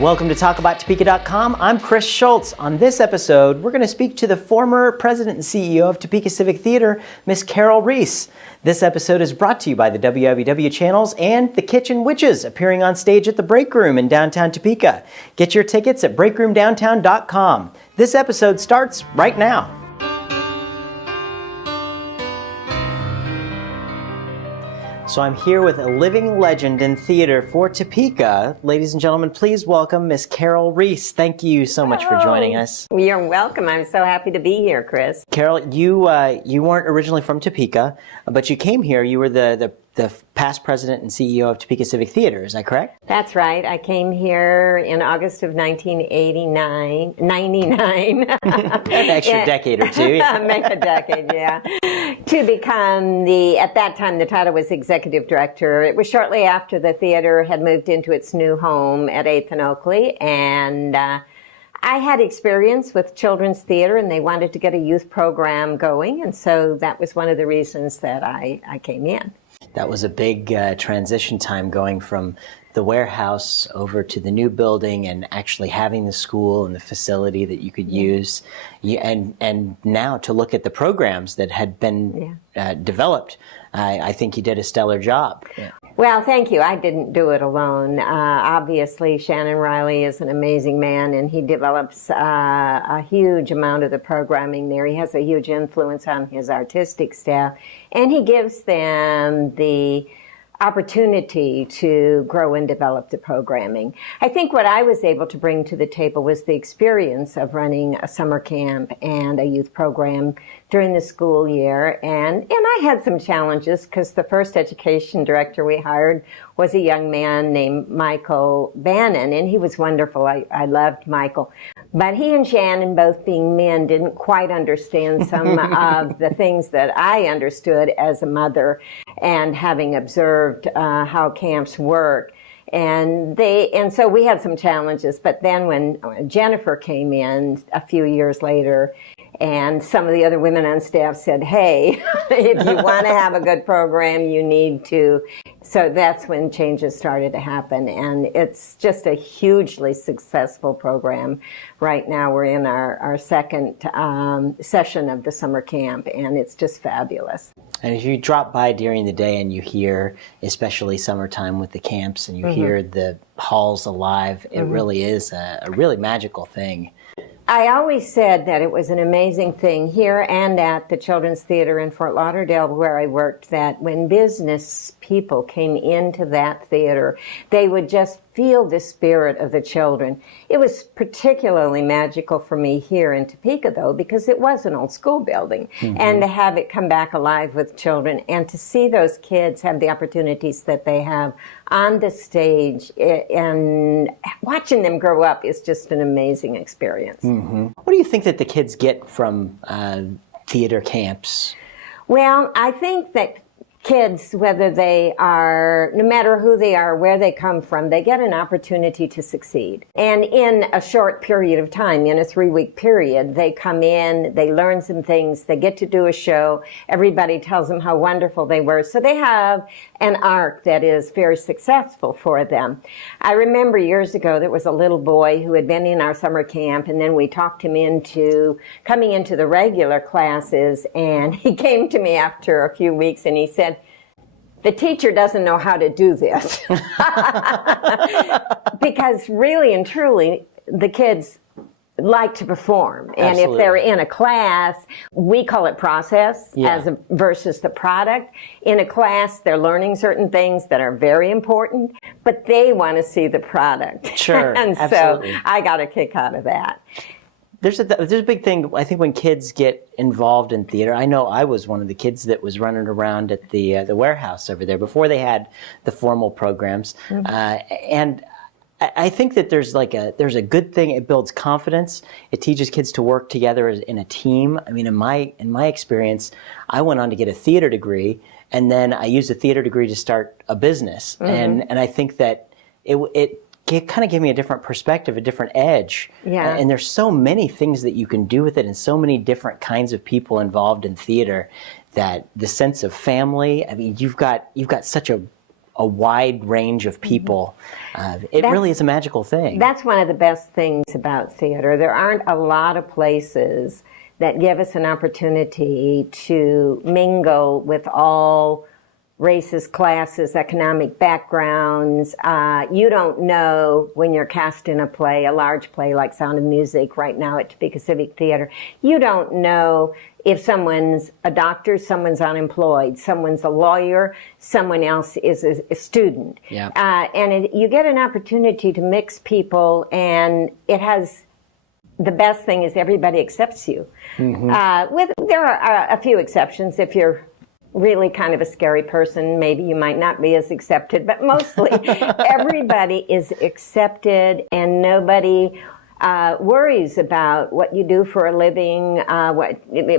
Welcome to TalkAboutTopeka.com. I'm Chris Schultz. On this episode, we're going to speak to the former president and CEO of Topeka Civic Theater, Miss Carole Ries. This episode is brought to you by the WWW channels and the Kitchen Witches, appearing on stage at the Break Room in downtown Topeka. Get your tickets at breakroomdowntown.com. This episode starts right now. So I'm here with a living legend in theater for Topeka. Ladies and gentlemen, please welcome Miss Carole Ries. Thank you so much for joining us. You're welcome. I'm so happy to be here, Chris. Carole, you weren't originally from Topeka, but you came here. You were the past president and CEO of Topeka Civic Theater. Is that correct? That's right. I came here in August of 99. An extra decade or two. Make a decade, yeah. To become at that time, the title was executive director. It was shortly after the theater had moved into its new home at 8th and Oakley, and I had experience with children's theater, and they wanted to get a youth program going, and so that was one of the reasons that I came in. That was a big transition time, going from the warehouse over to the new building and actually having the school and the facility that you could use. And now to look at the programs that had been developed, I think you did a stellar job. Yeah. Well, thank you. I didn't do it alone. Obviously, Shannon Riley is an amazing man, and he develops a huge amount of the programming there. He has a huge influence on his artistic staff, and he gives them the opportunity to grow and develop the programming. I think what I was able to bring to the table was the experience of running a summer camp and a youth program during the school year. And I had some challenges because the first education director we hired was a young man named Michael Bannon, and he was wonderful. I loved Michael. But he and Shannon, both being men, didn't quite understand some of the things that I understood as a mother and having observed how camps work. And so we had some challenges. But then when Jennifer came in a few years later, and some of the other women on staff said, hey, if you want to have a good program, you need to. So that's when changes started to happen. And it's just a hugely successful program. Right now we're in our second session of the summer camp, and it's just fabulous. And if you drop by during the day and you hear, especially summertime with the camps, and you hear the halls alive, it really is a really magical thing. I always said that it was an amazing thing here and at the Children's Theater in Fort Lauderdale where I worked, that when business people came into that theater, they would just feel the spirit of the children. It was particularly magical for me here in Topeka, though, because it was an old school building. And to have it come back alive with children and to see those kids have the opportunities that they have on the stage and watching them grow up is just an amazing experience. What do you think that the kids get from theater camps? Well, I think that kids, whether they are, no matter who they are, where they come from, they get an opportunity to succeed. And in a short period of time, in a 3-week period, they come in, they learn some things, they get to do a show, everybody tells them how wonderful they were. So they have an arc that is very successful for them. I remember years ago there was a little boy who had been in our summer camp, and then we talked him into coming into the regular classes, and he came to me after a few weeks and he said, the teacher doesn't know how to do this. Because really and truly, the kids like to perform. And Absolutely. if they're in a class, we call it process versus the product. In a class, they're learning certain things that are very important, but they want to see the product. Sure, And absolutely. so I got a kick out of that. There's a big thing, I think, when kids get involved in theater. I know I was one of the kids that was running around at the warehouse over there before they had the formal programs. And I think that there's a good thing. It builds confidence. It teaches kids to work together in a team. I mean, in my experience, I went on to get a theater degree, and then I used a theater degree to start a business. And I think that it kind of gave me a different perspective, a different edge. Yeah. And there's so many things that you can do with it, and so many different kinds of people involved in theater, that the sense of family. I mean, you've got such a a wide range of people. It really is a magical thing. That's one of the best things about theater. There aren't a lot of places that give us an opportunity to mingle with all races, classes, economic backgrounds. You don't know when you're cast in a large play like Sound of Music right now at Topeka Civic Theater. You don't know if someone's a doctor, someone's unemployed, someone's a lawyer, someone else is a student. Yeah. You get an opportunity to mix people, and the best thing is everybody accepts you. There are a few exceptions. If you're really kind of a scary person, maybe you might not be as accepted, but mostly everybody is accepted, and nobody worries about what you do for a living.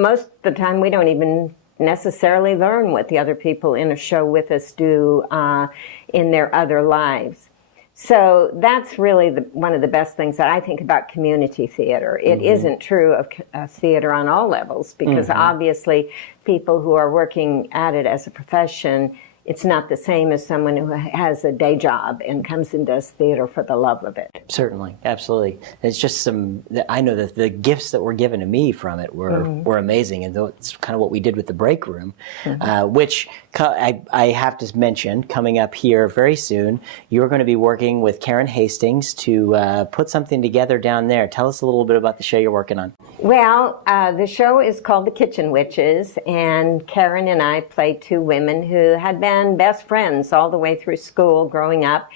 Most of the time we don't even necessarily learn what the other people in a show with us do in their other lives. So that's really one of the best things that I think about community theater. It isn't true of theater on all levels, because obviously people who are working at it as a profession, it's not the same as someone who has a day job and comes and does theater for the love of it. Certainly, absolutely. It's just I know that the gifts that were given to me from it were amazing, and it's kind of what we did with the break room, which I have to mention, coming up here very soon, you're going to be working with Karen Hastings to put something together down there. Tell us a little bit about the show you're working on. Well, the show is called The Kitchen Witches, and Karen and I play two women who had been best friends all the way through school growing up.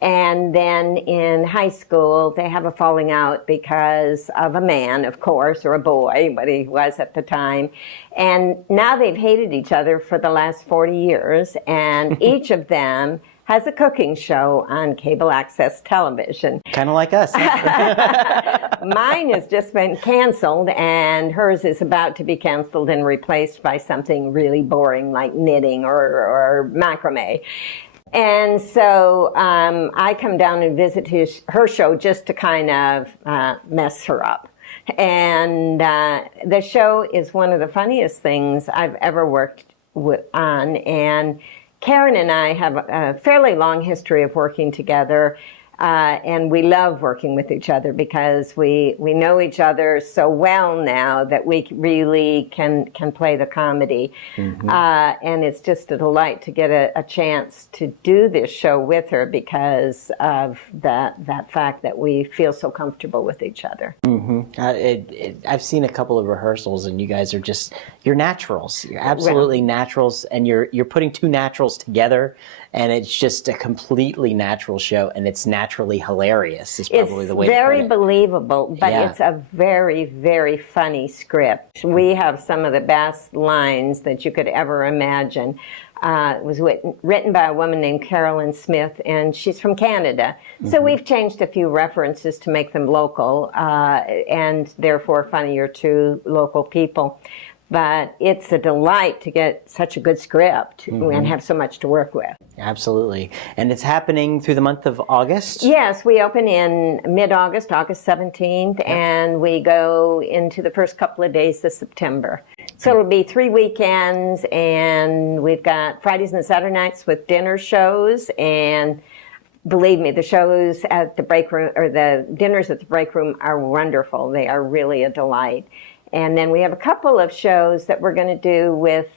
And then in high school, they have a falling out because of a man, of course, or a boy, but he was at the time. And now they've hated each other for the last 40 years, and each of them has a cooking show on cable access television. Kind of like us. Mine has just been canceled, and hers is about to be canceled and replaced by something really boring like knitting or macrame. And so I come down and visit her show just to kind of mess her up. And the show is one of the funniest things I've ever worked on. And Karen and I have a fairly long history of working together, and we love working with each other because we know each other so well now that we really can play the comedy. And it's just a delight to get a chance to do this show with her because of that fact that we feel so comfortable with each other. I've seen a couple of rehearsals, and you guys are you're naturals. You're absolutely naturals, and you're putting two naturals together, and it's just a completely natural show, and it's naturally hilarious is probably the way to put it. It's very believable, but it's a very, very funny script. We have some of the best lines that you could ever imagine. It was written by a woman named Carole Smith, and she's from Canada. So we've changed a few references to make them local, and therefore funnier to local people. But it's a delight to get such a good script and have so much to work with. Absolutely. And it's happening through the month of August? Yes, we open in mid-August, August 17th, and we go into the first couple of days of September. So it'll be 3 weekends, and we've got Fridays and Saturday nights with dinner shows, and believe me, the shows at the break room, or the dinners at the break room, are wonderful. They are really a delight. And then we have a couple of shows that we're going to do with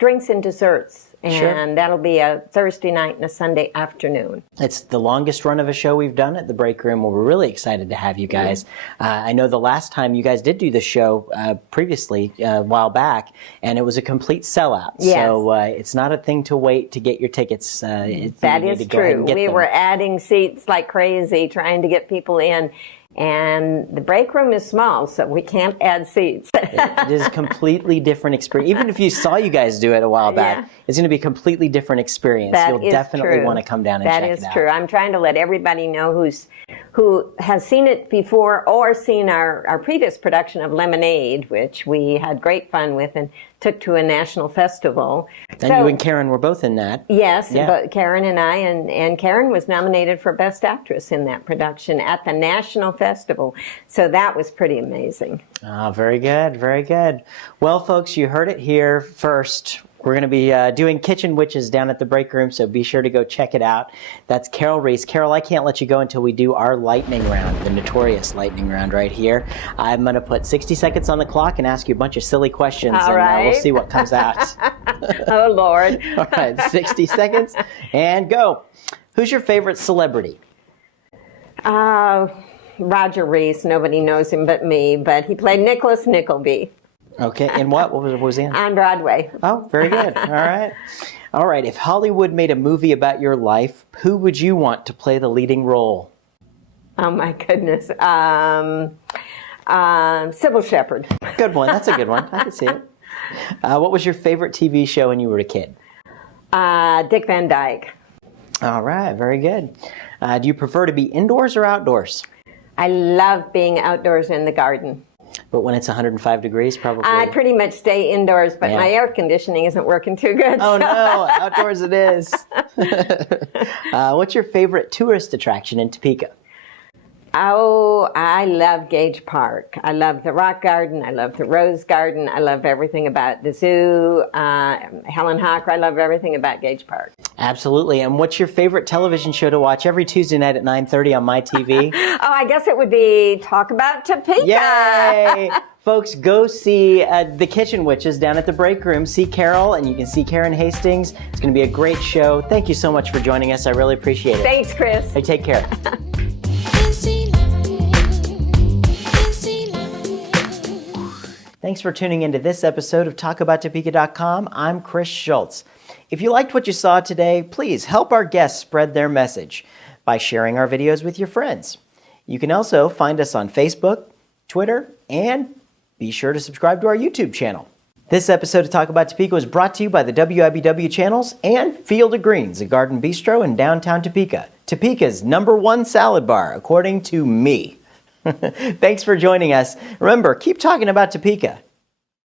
drinks and desserts. And that'll be a Thursday night and a Sunday afternoon. It's the longest run of a show we've done at the Break Room. We're really excited to have you guys. I know the last time you guys did do the show previously, a while back, and it was a complete sellout. Yes. So it's not a thing to wait to get your tickets. That is true. We were adding seats like crazy, trying to get people in. And the break room is small, so we can't add seats. It is a completely different experience. Even if you saw you guys do it a while back, it's going to be a completely different experience. You'll definitely want to come down and check it out. That is true. I'm trying to let everybody know who has seen it before or seen our previous production of Lemonade, which we had great fun with and took to a national festival. And you and Karen were both in that. Yes, but Karen and I, and Karen was nominated for Best Actress in that production at the national festival. So that was pretty amazing. Oh, very good, very good. Well, folks, you heard it here first. We're going to be doing Kitchen Witches down at the break room, so be sure to go check it out. That's Carole Ries. Carole, I can't let you go until we do our lightning round, the notorious lightning round right here. I'm going to put 60 seconds on the clock and ask you a bunch of silly questions, All right. We'll see what comes out. Oh, Lord. All right, 60 seconds, and go. Who's your favorite celebrity? Roger Rees. Nobody knows him but me, but he played Nicholas Nickleby. Okay, and what was he in? On Broadway. Oh, very good. All right. All right, if Hollywood made a movie about your life, who would you want to play the leading role? Oh, my goodness. Sybil Shepherd. Good one. That's a good one. I can see it. What was your favorite TV show when you were a kid? Dick Van Dyke. All right, very good. Do you prefer to be indoors or outdoors? I love being outdoors in the garden. But when it's 105 degrees, probably. I pretty much stay indoors, but Yeah. my air conditioning isn't working too good. Oh so- no, outdoors it is. What's your favorite tourist attraction in Topeka? Oh, I love Gage Park. I love the Rock Garden. I love the Rose Garden. I love everything about the zoo. Helen Hocker. I love everything about Gage Park. Absolutely. And what's your favorite television show to watch every Tuesday night at 9:30 on my TV? Oh, I guess it would be Talk About Topeka. Yay! Folks, go see the Kitchen Witches down at the break room. See Carole, and you can see Karen Hastings. It's going to be a great show. Thank you so much for joining us. I really appreciate it. Thanks, Chris. Hey, take care. Thanks for tuning into this episode of TalkAboutTopeka.com. I'm Chris Schultz. If you liked what you saw today, please help our guests spread their message by sharing our videos with your friends. You can also find us on Facebook, Twitter, and be sure to subscribe to our YouTube channel. This episode of Talk About Topeka was brought to you by the WIBW channels and Field of Greens, a garden bistro in downtown Topeka. Topeka's #1 salad bar, according to me. Thanks for joining us. Remember, keep talking about Topeka.